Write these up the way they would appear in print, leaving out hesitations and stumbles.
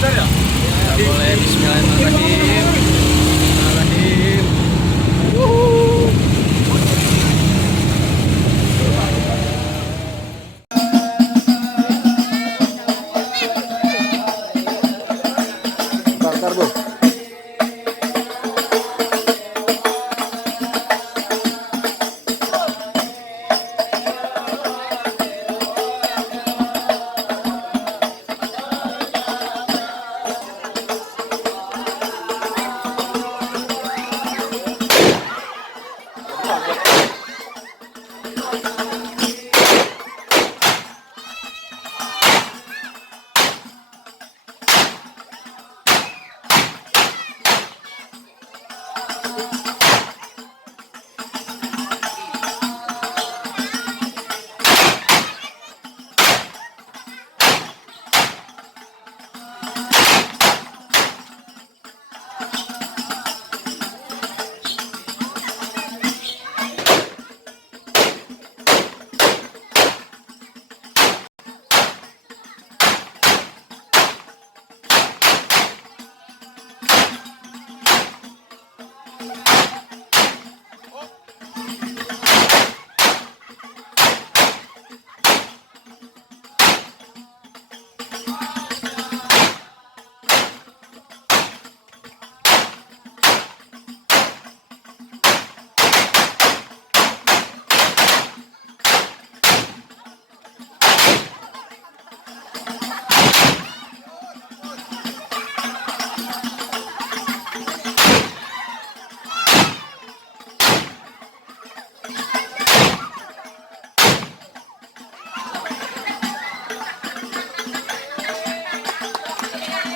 boleh. Bismillahirrahmanirrahim. Bismillahirrahmanirrahim. Bentar, Bu.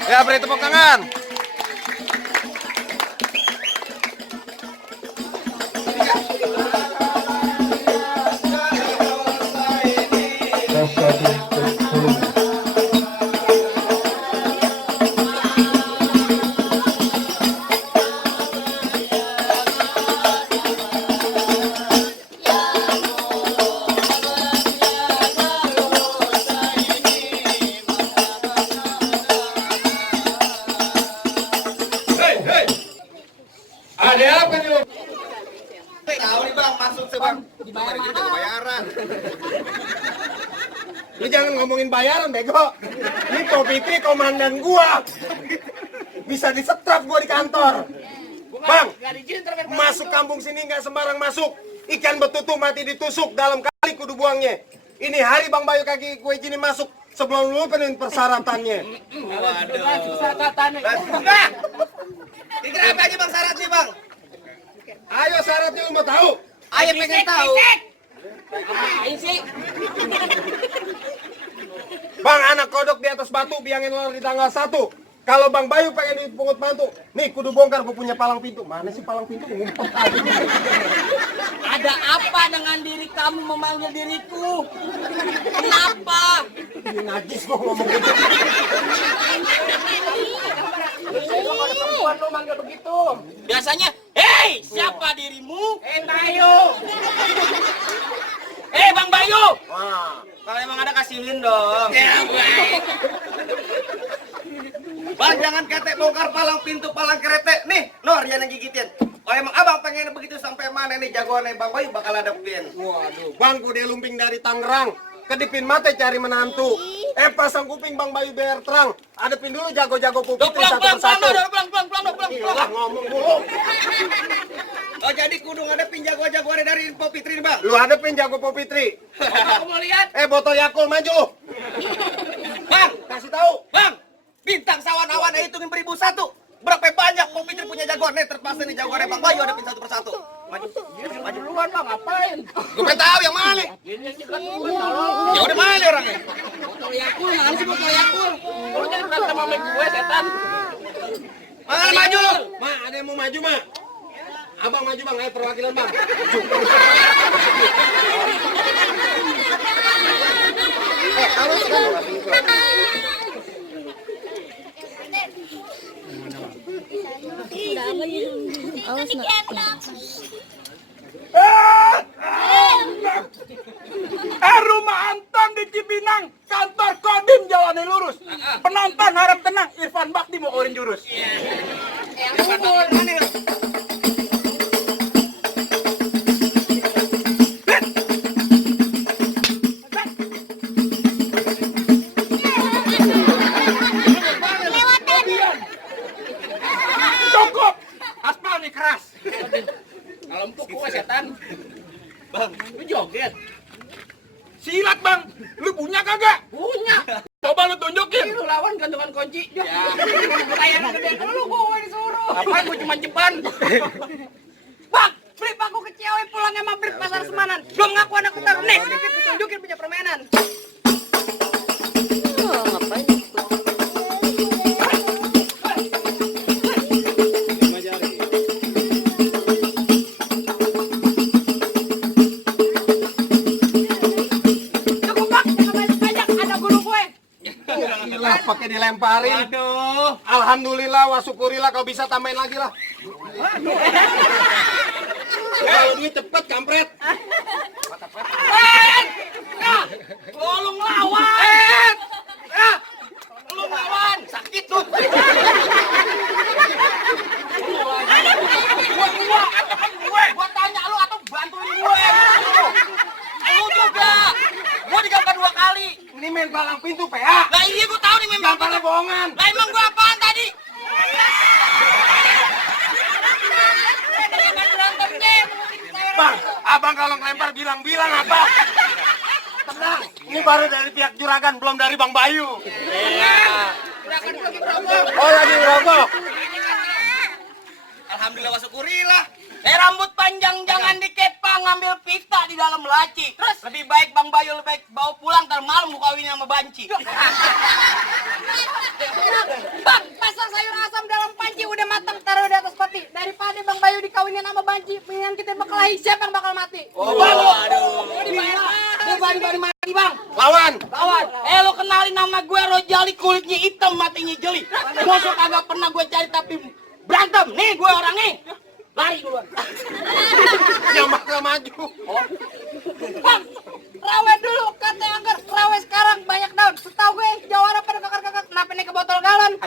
Ya, beri tepuk tangan. Ada apa nih? Tahu nih bang, masuk sih bang. Dibayar kita bayaran. Lu jangan ngomongin bayaran bego. Ini Ko Fitri komandan gua. Bisa disetrap gua di kantor. Bang, masuk kampung sini nggak sembarang masuk. Ikan betutu mati ditusuk dalam kali kudu buangnya. Ini hari Bang Bayu kaki gue izinin masuk sebelum lu penuhin persyaratannya. Waduh. Enggak. Kenapa aja bang syaratnya bang? Ayo syaratnya lu mau tahu? Ayo pengen tahu. Sih. Bang anak kodok di atas batu biangin ular di tanggal 1. Kalau Bang Bayu pengen dipungut mantu, nih kudu bongkar gue punya palang pintu. Mana sih palang pintu? Ngumpet aja. Ada apa dengan diri kamu memanggil diriku? Kenapa? Ini najis gua ngomong gitu. Kalau ada perempuan lo manggil begitu. Biasanya, hei, siapa dirimu? Bayu. Bang Bayu. Wah, kalau emang ada kasihin dong. Bang jangan ketek bongkar palang pintu palang kereta. Nih, Nor yang gigitin. Kalau emang abang pengen begitu sampai mana nih jagoannya Bang Bayu bakal hadapin. Waduh, Bang kude lumping dari Tangerang. Kedipin mata cari menantu. Pasang kuping Bang Bayu biar terang. Hadapin dulu jago-jago pupitri satu persatu. Iyalah ngomong dulu. Oh jadi kudu ngadepin jago-jagoannya dari Popitri Bang. Lu hadapin jago Popitri. Aku mau lihat. Botol Yakult maju. Bang, Kasih tahu. bang, bintang sawan-awan hitungin 1001. Berapa banyak Popitri punya jagoan? Nih terpaksa nih jagoannya Bang Bayu hadapin satu persatu. Maju. Maju duluan bang, ngapain? Gue pengen tahu yang mana. Ini juga duluan tolong. Ya udah mana nih orangnya? Botol Yakul, mana sih botol Yakul? Lu jadi berantem sama gue setan. Mana maju? Ma, ada yang mau maju, Ma? Abang maju, Bang. Ayo perwakilan, Bang. Rumah Anton di Cipinang, kantor Kodim jalannya lurus. Penonton harap tenang, Irfan orin jurus. Yang kubur. Cukup. Aspal nih keras. Kalau empuk gue setan. Bang, Lu joget. Silat bang, lu punya kagak? Punya. Coba lu tunjukin. Lu lawan gantungan kunci. Ya. Kayak gede lu gue disuruh. Apaan gue cuma jeban. Bang, beli paku ke Ciawi pulangnya mampir ke pasar Semanan. Belum ngaku anak utar. Nih, sedikit tunjukin punya permainan. Cukup bang, jangan banyak, ada guru gue. Gila, pakai dilemparin. aduh. Alhamdulillah, wa syukurillah kau bisa tambahin lagi lah. Kalau duit cepet kampret. Lu ngelawan. Lu ngelawan. Sakit tuh. Gua tanya lu atau bantuin gue. Lu juga. Gua digagal 2 kali. Ini main palang pintu PA. Lah iya gua tahu nih memang. Gambarnya bohongan. Lah emang gua apaan tadi? Bang, abang kalau ngelempar bilang-bilang apa? Tenang, ini baru dari pihak juragan, belum dari Bang Bayu. Oh, lagi ngerokok. Alhamdulillah wa syukurillah. Rambut panjang jangan dikepang, ngambil pita di dalam laci. Terus lebih baik Bang Bayu lebih baik bawa pulang ntar malam gua kawin sama banci. Bang, pasang sayur asam dalam panci udah matang taruh di atas peti. Daripada Bang Bayu dikawinin sama banci, mendingan kita berkelahi siapa yang bakal mati. Oh, Bang, dia bari-bari mati Bang. Lawan. Lawan. Lo kenalin nama gue Rojali, kulitnya hitam, matinya jeli. Musuh kagak pernah gue cari tapi berantem. Nih gue orang nih. Lari duluan. Yang bakal maju. Bang, rawe dulu kata angker, rawe sekarang banyak daun. Setahu gue jawara pada kakak-kakak kenapa nih ke botol galon.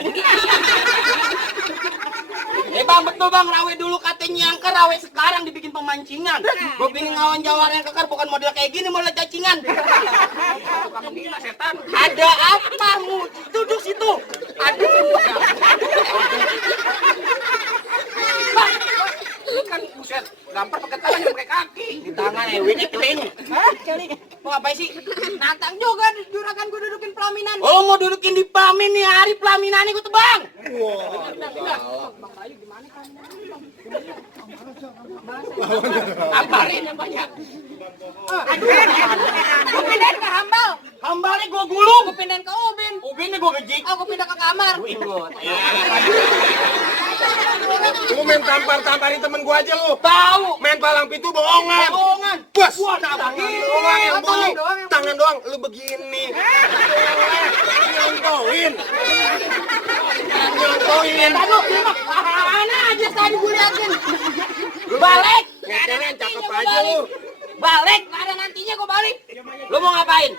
Bang, betul Bang, rawe dulu katanya angker, rawe sekarang dibikin pemancingan. Gue pengen ngawan jawara yang kekar bukan model kayak gini, model cacingan. Ada apa mu? Duduk situ. Aduh. Bang, lu kan buset, gampar pakai tangan pakai kaki. Di tangan eweknya keling. Hah? Keling. Mau ngapain sih? Nantang juga juragan gue dudukin pelaminan. Oh, mau dudukin di pelamin nih, hari pelaminan nih gue tuh Bang. Ambarin yang banyak. Gue pindahin ke Hambal. Hambalnya gue gulung. Gue pindahin ke Ubin. Ubinnya gue gejik. Aku pindah ke kamar. Ikut. Lu main tampar-tamparin temen gua aja lu. Tahu. Main palang pintu bohongan. Bohongan. Bos. Wah, tangan Doang yang bunyi. doang yang Tangan doang lu begini. Nyontoin. Nyontoin. Tahu, dia mah mana aja tadi gue liatin. Balik. Ngecewain cakep aja lu. Balik. Nggak ada nantinya gue balik. Lu mau ngapain?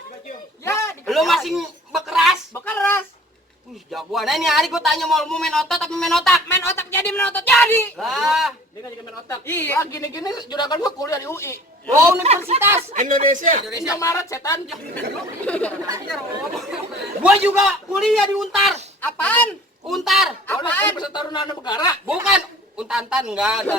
Ya, Lu masih bekeras. bekeras. Wih, jagoan. Nah, ini hari gue tanya mau main otot tapi main otak. Main otak jadi, main otot jadi. Lah, dia kan juga main otak. Iya. Lah, gini-gini juragan gue kuliah di UI. Oh, universitas. Indonesia. Indonesia Maret setan. Gua juga kuliah di Untar. Apaan? Untar. Apaan? Universitas Taruna Negara. Bukan. Untantan enggak ada.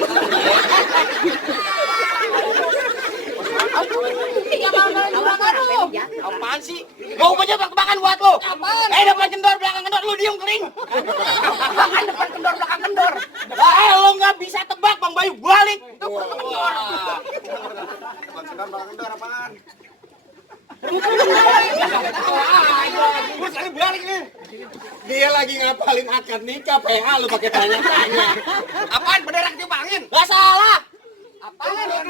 Iya, malah juragan lu. Apaan sih? Gua punya tebak-tebakan buat lu. Apaan? Depan kendor, belakang kendor, lu diem keling. Belakang depan kendor, belakang kendor. Lah, lu nggak bisa tebak, Bang Bayu balik. Itu kendor. Dia lagi ngapalin akad nikah PH lu pakai tanya-tanya. Apaan bendera ketimbangin? Gak salah. Apaan?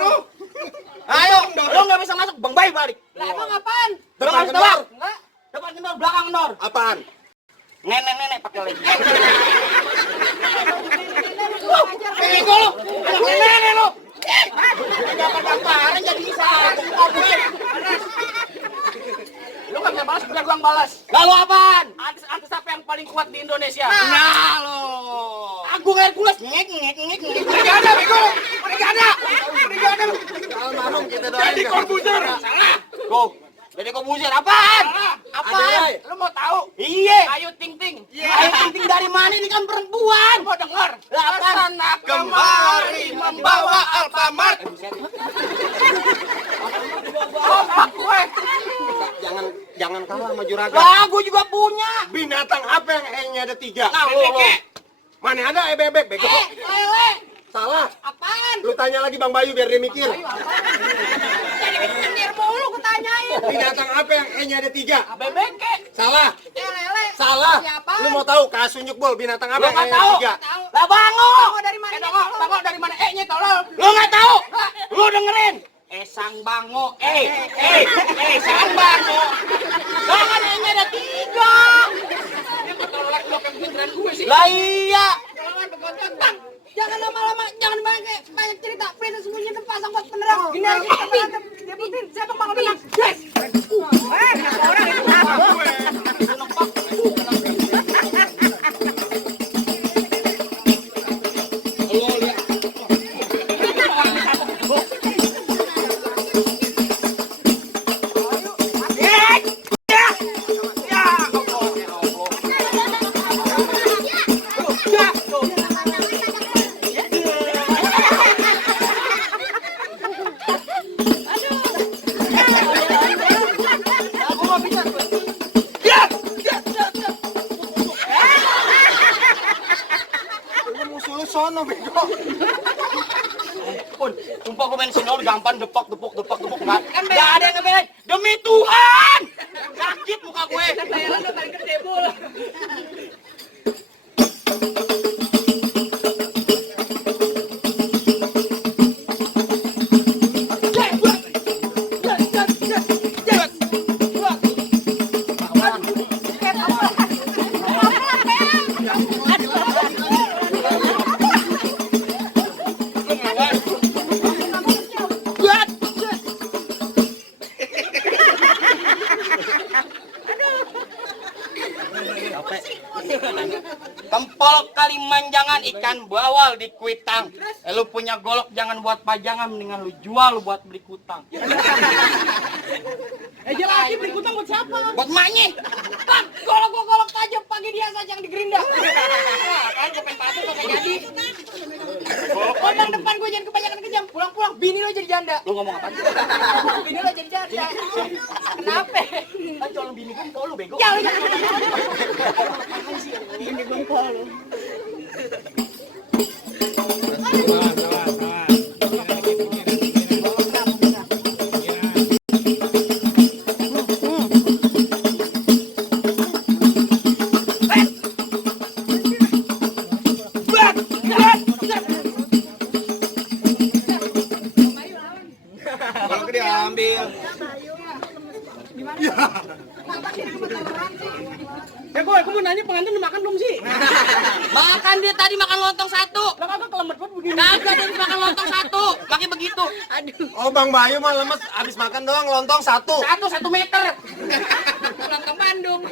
Ayo, lu nggak bisa masuk, Bang Bayu balik. Lah emang apaan? Depan kendor. Enggak. Depan kendor, belakang kendor. Apaan? Nenek-nenek pakai lagi. Ajar. Lu, anak nenek lu. Gampar-gamparan jadi bisa. Lu nggak bisa balas, biar gua yang balas. Lalu apaan? Artis apa yang paling paling kuat di Indonesia. Nah lo. Agung Hercules ngek. Udah ada, bego. Udah ada. Almarhum kita doain. Jadi komputer. Salah. Go. Jadi komputer apaan? Salah. Apaan? Lu mau tahu? Iya. Ayu Ting Ting. Ayu Ting Ting dari mana? Ini kan perempuan. Mau denger? Kesana Kemari membawa Alfamart. gue. Jangan kalah sama juragan. Lah, gue juga punya. Binatang apa yang E-nya ada 3? Nah, lo. Mana ada bebek, bego? Lele. Salah. Apaan? Lu tanya lagi Bang Bayu biar dia mikir. Jadi menir mulu kutanyain. Binatang apa yang E-nya ada 3? Bebeke. Salah. Lele. Salah. Siapa? Lu mau tahu kasunjuk bol binatang apa Lu yang nggak E-nya tahu? ada 3? Tahu. Lah bango. Bango dari mana? Bango dari mana? E-nya tolol. Lu nggak tahu? Lu dengerin. Sang Bango. Sang Bango. Jangan E-nya ada 3. Ini ketolak lu kayak beneran gue sih. Lah iya. Bang, jangan lama-lama, jangan banyak cerita. Princess sembunyi pasang buat penerang. Gini aja kita debutin. Siapa Bang menang? Yes. Kenapa orang itu kenapa? Musuh lu sono, bego. Pun, sumpah gue main sinol gampang depok kan. Gak ada yang ngebelain. Demi Tuhan. Sakit muka gue. Thailand udah paling gede bul. Kempol Kalimanjangan ikan bawal di Kuitang. Lu punya golok jangan buat pajangan, mendingan lu jual lu buat beli kutang. Lagi beli kutang buat siapa? Buat maknya. Bang, golok tajam pagi dia saja yang digerinda. Kan gue pengen patung kok jadi. Kondang depan gue jangan kebanyakan kejam. Pulang-pulang bini lo jadi janda. Lu ngomong apa? Bini lo jadi janda. Kenapa? Kan calon bini gue kok lu bego. Ya, lu jangan. Kalau gede ambil. Aku mau nanya pengantin udah makan belum sih? Makan dia tadi makan lontong 1. Lah kagak kelemet banget begini. Kagak dia makan lontong 1. Makanya begitu. Oh, Bang Bayu mah lemes habis makan doang lontong 1. 1 meter. Lontong Bandung.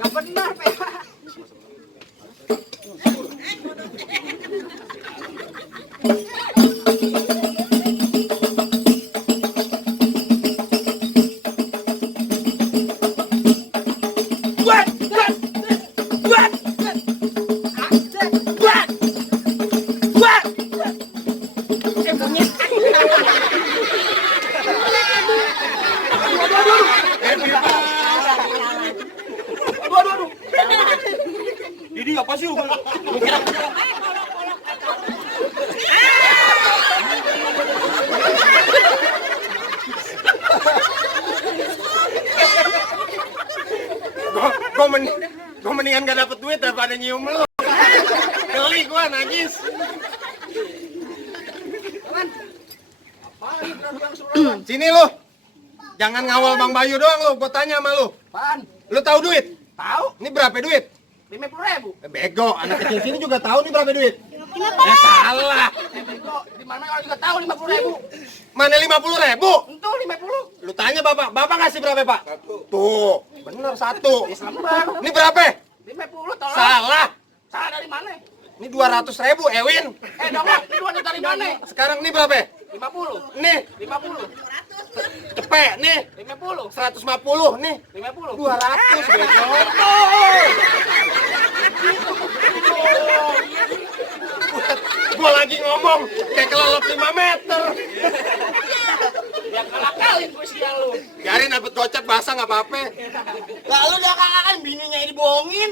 Gak benar, Pak. Didi apa sih? Gue mendingan gak dapet duit daripada nyium lu. Geli gue, najis. Sini lu. Jangan ngawal Bang Bayu doang lu, gua tanya sama lu. Apaan? Lu tahu duit? Tahu? Ini berapa duit? 50.000. Bego, anak kecil sini juga tahu nih berapa duit. Kenapa? Ya salah. Bego, di mana orang juga tahu 50.000. Mana 50.000? Itu 50. Lu tanya bapak, bapak ngasih berapa pak? Tuh, bener satu. Islambar. Ini berapa? 50 tolong. Salah. Salah dari mana? Ini 200.000, Ewin. Dong, itu ada dari mana? Sekarang ini berapa? 50. Nih, 50. cepet nih. 50. 150 nih. 50. 200 bego. Gua lagi ngomong kayak kelelep 5 meter. Ya kalak-kalin gue sial lu. Biarin dapet gocap basah nggak apa-apa. Lalu dia kan bininya ini bohongin.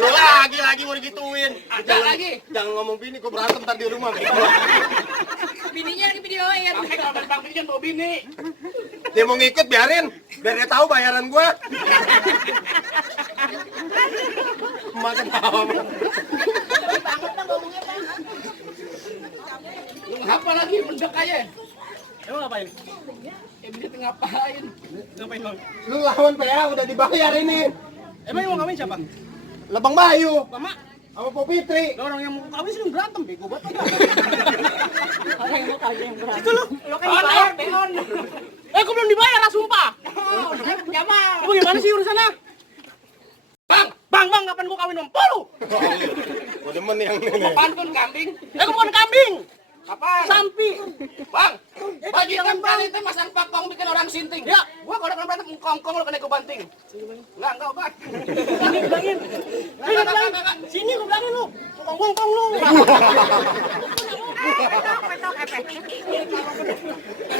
Lu lagi mau digituin. Ada lagi. Jangan ngomong bini, gua berantem ntar di rumah. Bininya lagi videoin. Pakai kalau bang bini kan bawa bini. Dia mau ngikut biarin, biar dia tahu bayaran gua. Makan tahu. Lu ngapa lagi mendek aja? Emang ngapain? Bini tuh ngapain? Ngapain bang? Lu lawan PA udah dibayar ini. Emang yang mau kawin siapa? Lebang Bayu Mama? sama Po Fitri. Orang yang mau kawin sih berantem bego banget. Itu lu. Lu kan dibayar, Deon. Aku belum dibayar lah sumpah. Jamal. Lu gimana sih urusannya? Bang, kapan gua kawin sama lu? Gua demen yang ini. Apaan pun kambing? Aku bukan kambing. Apa? Sampi. Bang, baju hitam kali itu masang pakong bikin orang sinting. Ya, gua kalau kena berantem kongkong lu kena gua banting. Enggak, Bang. Sini bilangin. Sini gua bilangin lu. Kongkong lu.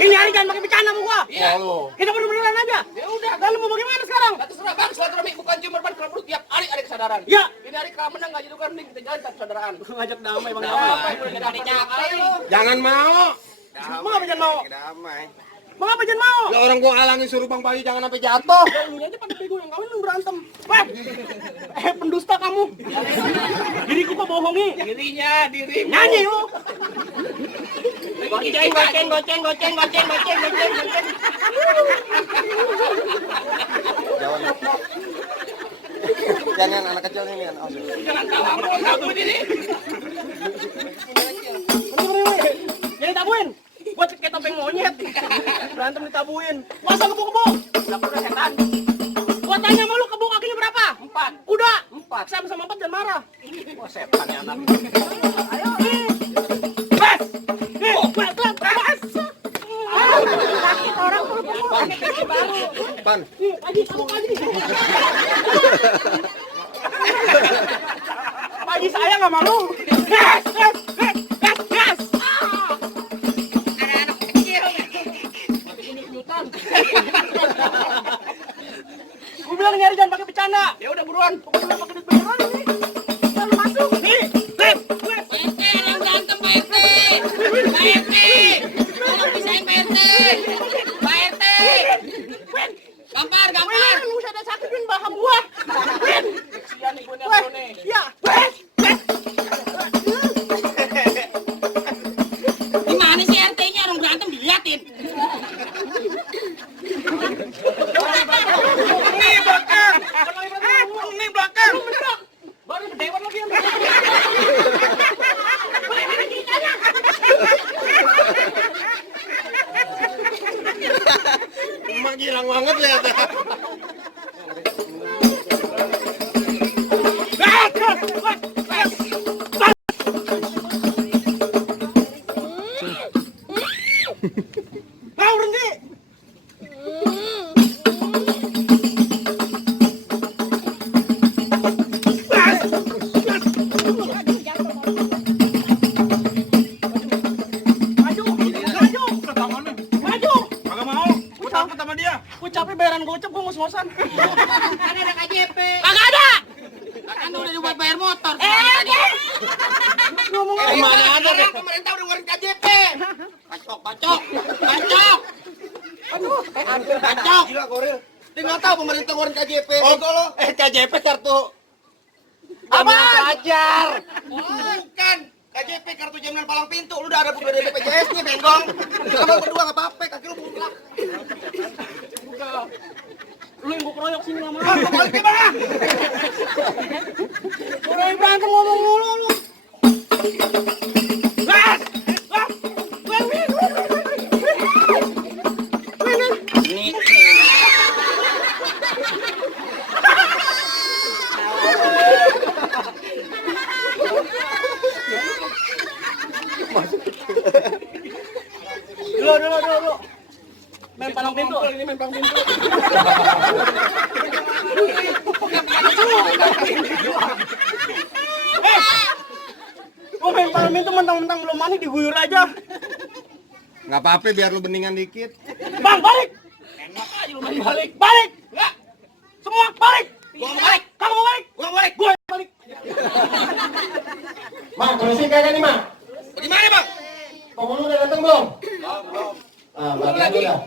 Ini hari jangan pakai bercanda sama gua. Iya. Kita bener-beneran aja. Ya udah, lalu mau bagaimana sekarang? Terserah Bang, silaturahmi bukan cuma ban kalau perlu tiap hari ada kesadaran. Iya. Ini hari kamu menang enggak jadi kan nih kita jalan tak persaudaraan. Ngajak damai Bang. Damai. Jangan mau. Mau apa jangan mau? Damai. Mau apa jangan mau? Ya orang gua alangin suruh Bang Bayu jangan sampai jatuh. Ini aja pada bego yang kawin lu berantem. Pendusta kamu. Diriku kok bohongi. Dirimu. Nyanyi lu. Goceng. Jangan anak kecil ini kan. Jangan tahu diri. Jadi tabuin. Buat kayak topeng monyet. Berantem ditabuin. Masa kebo-kebo? Enggak udah setan. Gua tanya sama lu kebo kakinya berapa? 4. Udah. 4. Sama-sama 4 jangan marah. Wah, setan ya anak. Ayo. Bas. Bas. Orang pakai kaki baru. Pan. Pagi kamu pagi. Pagi saya nggak malu. Gas. Anak-anak kecil. Gue bilang nyari jangan pakai bercanda. Ya udah buruan. Pokoknya pakai duit beneran ini. Jangan masuk. Nih. Pak yang berantem Pak RT. Pak RT. Tolong pisahin Pak RT. Pak RT. Gampar. Lu ada sakit pin baham gua. Kesian nih gue nih. Iya. Gimana sih RT-nya orang berantem diliatin? Nih belakang. Baru berdewan lagi. Emak girang banget lihat. Mau berhenti. Maju. Kagak mau. Gua takut sama dia. Gue capek bayaran gocap, gue ngos-ngosan. Kan ada KJP. Kagak ada. Kan udah dibuat bayar motor. Mana ada deh. Pemerintah udah ngeluarin KJP. Bacok. Gila Koril. Dia nggak tahu pemerintah ngeluarin KJP. Oh, Bego lo. KJP kartu jaminan pelajar. Bukan. KJP kartu jaminan palang pintu. Lu udah ada buku dari BPJS nya, Benggong. Kamu berdua nggak apa-apa. Kaki lu bengkak. Lu yang gua keroyok sini lama. Bang, balik ke bang. Orang berantem ngomong mulu lu. Gas! Gas! Ini. Dulu. Main palang pintu. Ini main palang pintu. Oh main palang pintu mentang-mentang belum mandi diguyur aja. Nggak apa-apa biar lu beningan dikit. Bang balik. Enak aja lu main balik. Balik. Enggak. Semua balik. Gua mau balik. Kamu mau balik. Gua balik. Gua yang balik. Bang, bersih kagak nih, Bang? Bagaimana bang? Penghulu udah datang belum? Belum. Ah, bagian lu dah.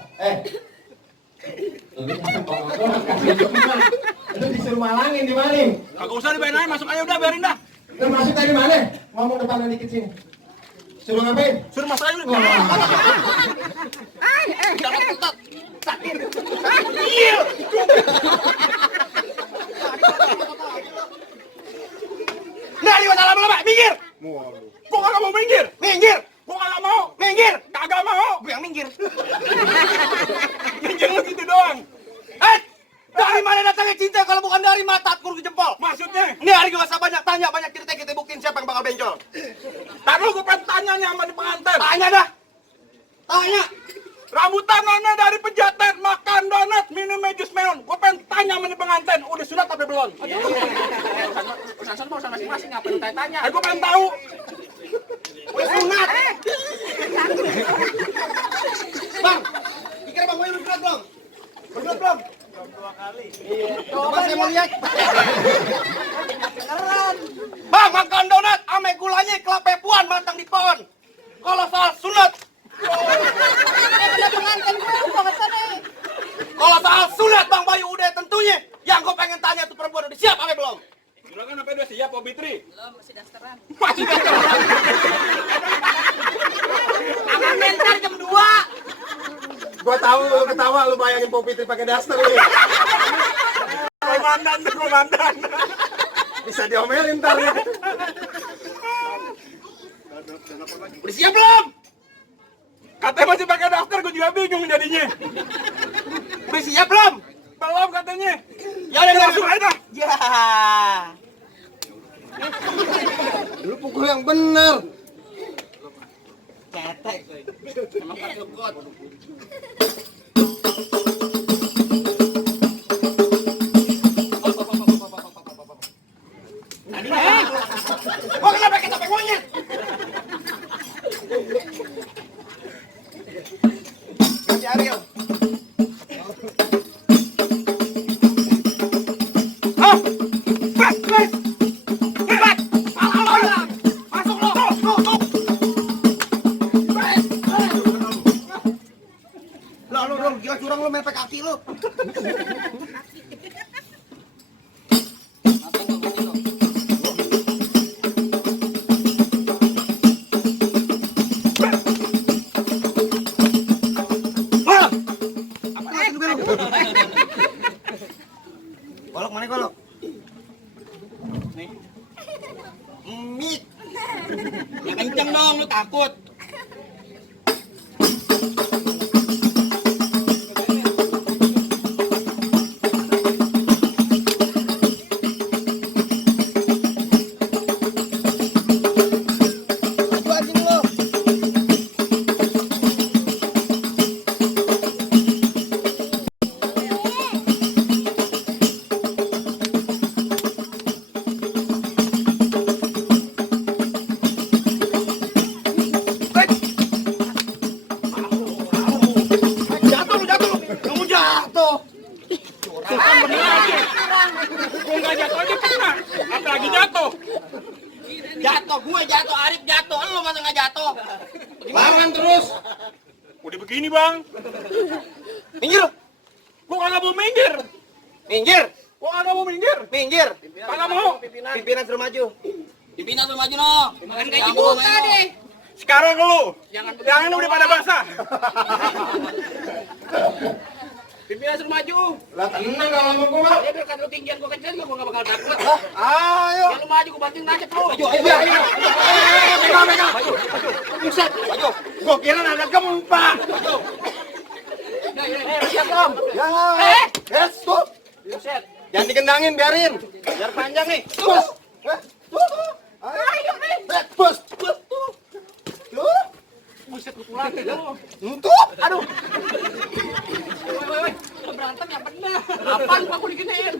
Lu disuruh malangin di mana? Kagak usah dibayar aja, masuk aja udah biarin dah. Lu masuk dari mana? Ngomong depan dikit sini. Suruh ngapain? Suruh masuk aja udah. Jangan ketat. Sakit. Iya. Nah, ini masalah lama, minggir. Gua kagak mau minggir. Minggir. Gua kagak mau. Minggir. Kagak mau. Gue yang minggir. Minggir lu gitu doang. Dari mana datangnya cinta kalau bukan dari mata atkur ke jempol? Maksudnya, Ini hari gak usah banyak tanya, banyak cerita kita buktiin siapa yang bakal bencol. tar lu gua pengen tanya nih sama di pengantin. Tanya dah. Tanya. Rambutan nona dari pejaten, makan donat, minum jus melon. Gua pengen tanya sama di pengantin, udah sunat tapi belum? Urusan mau sama masing-masing, ngapain lu tanya? Gua pengen tahu. Udah sunat. Bang, pikir bang, gue udah sunat belum? Udah belum? Coba saya mau lihat. Bang, makan donat, ame gulanya kelapa puan matang di pohon. Kalau soal sunat, kalau soal sunat Bang Bayu udah tentunya. Yang gue pengen tanya tuh perempuan udah siap apa belum? Juragan apa udah siap, Pak Bitri? Belum, masih dasteran. Masih dasteran. Akan mentar jam 2. Gua tahu lu ketawa lu bayangin Pop Fitri pakai daster lu. Komandan. Bisa diomelin ntar ya. Udah siap belum? Katanya masih pakai daster, gue juga bingung jadinya. Udah siap belum? Belum katanya. Ya udah Langsung aja dah. Ya. Lu pukul yang bener. Ketek. Emang pakai got. Kok kenapa kita pakai monyet? Ganti Ariel. Hah? Bas. Masuk lo. Tuh. Lo, gila curang lo main pakai kaki lo. Golok mana golok? Nih. Mik. Ya kenceng dong, lu takut. Jatuh. Kamu jatuh. Kan bener aja. Gua nggak jatuh aja kena. Apalagi jatuh. Jatuh, gue jatuh, Arif jatuh, lu masa nggak jatuh? Lawan terus. Udah begini, Bang. Minggir, Gua kagak mau minggir. minggir, Gua kagak mau minggir. minggir. Kagak mau. Pimpinan suruh maju. Pimpinan tuh maju no. Makan gaji Kamu buka main, deh. Sekarang lu. Yang ini udah pada basah. Bila suruh maju. Lah tenang kalau sama gua. Ya biar kata lu tinggian gua kecil gua enggak bakal takut. Ayo. Ya lu maju gua banting nancep lu. Maju, ayo. Mega. Buset. Maju. Gua kira ada gempa. Siap Om. Jangan. Stop. Buset. Jangan dikendangin, biarin. Biar panjang nih. Bus. Ayo, bus. Tuh. Buset lu pulang lu. Tuh. Aduh. Woi. Berantem yang bener. Apaan gua diginiin?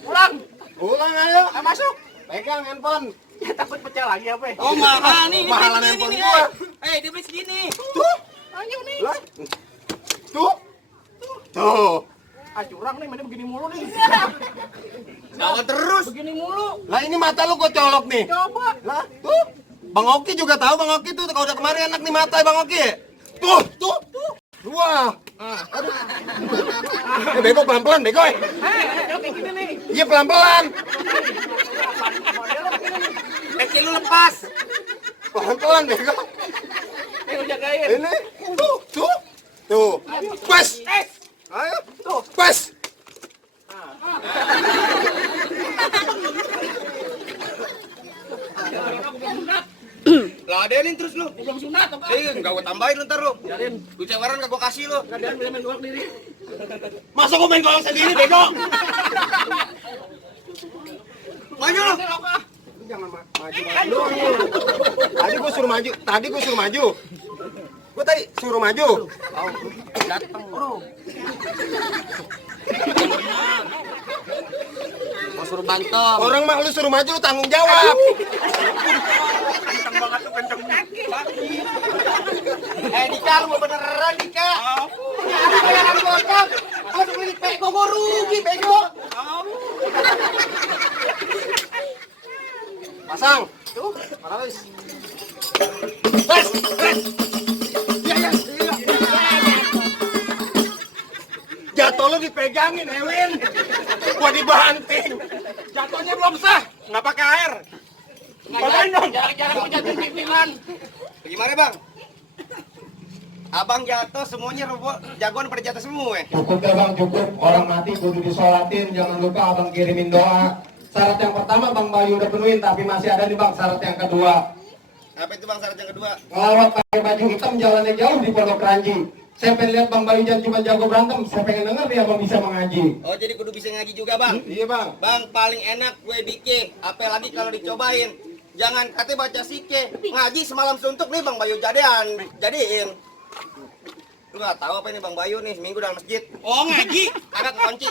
Pulang. Ulang ayo. Ayo masuk. Pegang handphone. Ya takut pecah lagi apa ya? Oh, mahal nih. Mahalan handphone gua. Dia beli segini. Tuh. Ayo nih. Lah. Tuh. Ah curang nih, mana begini mulu nih. Jangan terus. Begini mulu. Lah ini mata lu gua colok nih. Coba. Lah, tuh. Bang Oki juga tahu Bang Oki tuh kalau udah kemarin enak nih mata Bang Oki. Tuh. Wah. Aduh. Bego pelan-pelan bego. Hei, kayak gini nih. Iya pelan-pelan. Kaki lu lepas. Pelan-pelan bego. Ayo jagain. Ini. Tuh. Pas. Ayo. Pas. Lah adenin terus lu. Belum sunat apa? Enggak gua tambahin lu ntar lu. Biarin. Duit sewaran gak gua kasih lu. Kalian main golok diri. Masa gua main golong sendiri bego? Maju lu. Jangan maju. Tadi gua suruh maju. Gua tadi suruh maju. Datang bro. Mau suruh bantem. Orang mah lu suruh maju lu tanggung jawab. Dika lu mau beneran Dika. Ada bayaran gocap. Masuk klinik bego gua rugi bego. Pasang. Tuh, mana wis. Tes. Iya. Jatuh lu dipegangin, Ewin. Gua dibanting. Jatuhnya belum sah. Nggak pakai air. Pegangin dong. Jarang-jarang ngejatuhin pimpinan. Gimana bang? Abang jatuh semuanya jagoan pada jatuh semua. Cukup ya bang, cukup. Orang mati kudu disolatin. Jangan lupa abang kirimin doa. Syarat yang pertama Bang Bayu udah penuhin, tapi masih ada nih bang syarat yang kedua. Apa itu bang syarat yang kedua? Ngelawat pakai baju hitam jalannya jauh di Pondok Ranji. Saya pengen lihat Bang Bayu jangan cuma jago berantem. Saya pengen denger dia bang bisa mengaji. Oh jadi kudu bisa ngaji juga bang? Iya bang. Bang paling enak gue bikin. Apalagi kalau dicobain. Jangan katanya baca sike. Ngaji semalam suntuk nih bang Bayu jadiin. Lu gak tahu apa ini bang Bayu nih seminggu dalam masjid. Oh ngaji? Agak kunci.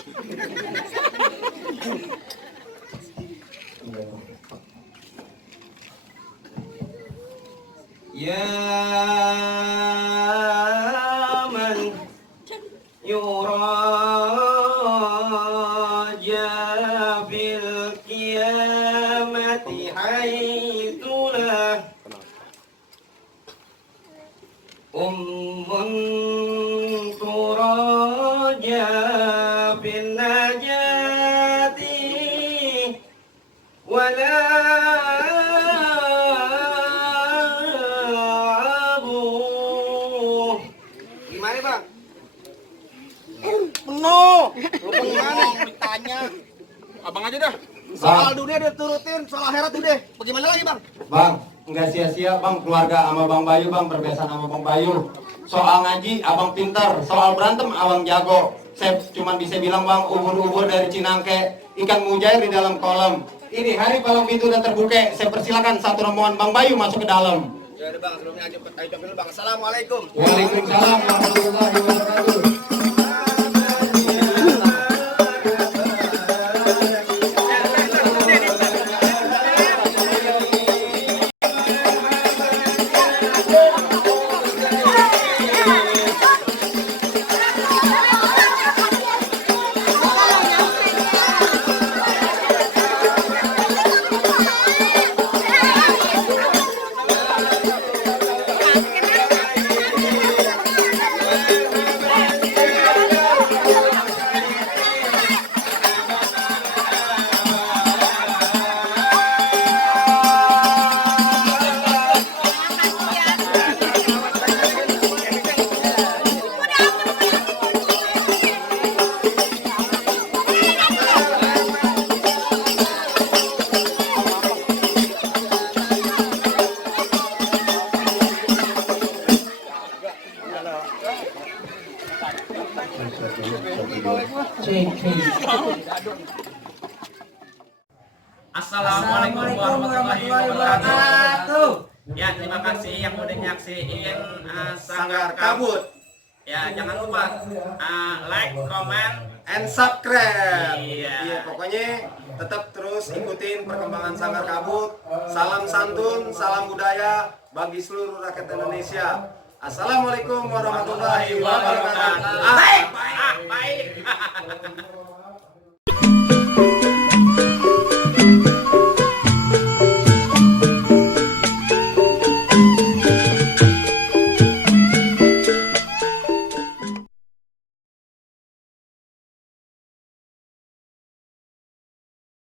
Ya man yuraja bil qiyamati haitsulah ummun turaja bin najati wala penuh. Lu bagaimana ditanya? Abang aja dah. Soal dunia udah turutin, soal akhirat udah. Bagaimana lagi bang? Bang, nggak sia-sia bang keluarga sama Bang Bayu bang, berbiasa sama Bang Bayu. Soal ngaji abang pintar, soal berantem abang jago. Saya cuma bisa bilang bang, ubur-ubur dari Cinangke, ikan mujair di dalam kolam. Ini hari palang pintu udah terbuka, saya persilakan satu rombongan Bang Bayu masuk ke dalam. Ya udah bang, sebelumnya aja dulu bang. Assalamualaikum. Waalaikumsalam warahmatullahi wabarakatuh. Assalamualaikum warahmatullahi wabarakatuh. Ya, terima kasih yang udah nyaksiin Sanggar Kabut. Ya, jangan lupa like, comment, And subscribe. Iya. Pokoknya tetap terus ikutin perkembangan Sanggar Kabut. Salam santun, salam budaya bagi seluruh rakyat Indonesia. Assalamualaikum warahmatullahi wabarakatuh. baik.